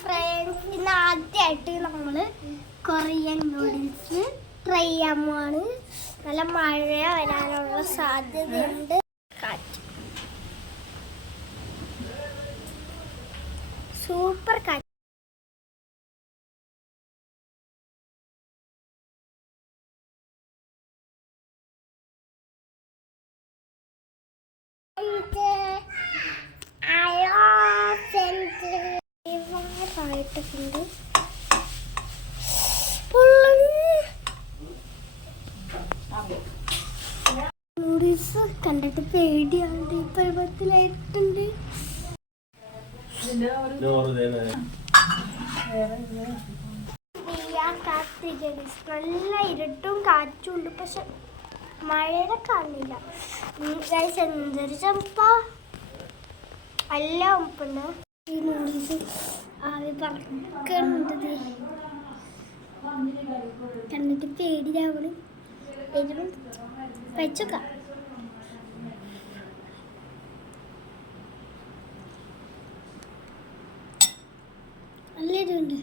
Friends, ഇന്ന് ആദ്യമായിട്ട് നമ്മൾ കൊറിയൻ നൂഡിൽസ് ട്രൈ ചെയ്യാൻ പോവാണ്. നല്ല മഴ വരാനുള്ള സാധ്യതയുണ്ട്. കാറ്റ്, സൂപ്പർ കാറ്റ്. നൂഡിൽസ് കണ്ടിട്ട് പേടിയാണ്ട് ഈ പരുവത്തിലായിട്ടുണ്ട്. നല്ല ഇരുട്ടും കാറ്റും ഉണ്ട്, പക്ഷെ മഴയുടെ കാണില്ല. എന്തൊരു ചെറുപ്പ നല്ല ഉപ്പുണ്ട്. ഈ നൂഡിൽസ് ആവി പറക്കുന്നുണ്ട്, കണ്ടിട്ട് പേടിയാവണം. എരിവും വെച്ചോക്കാം. നല്ല എരിവുണ്ട്.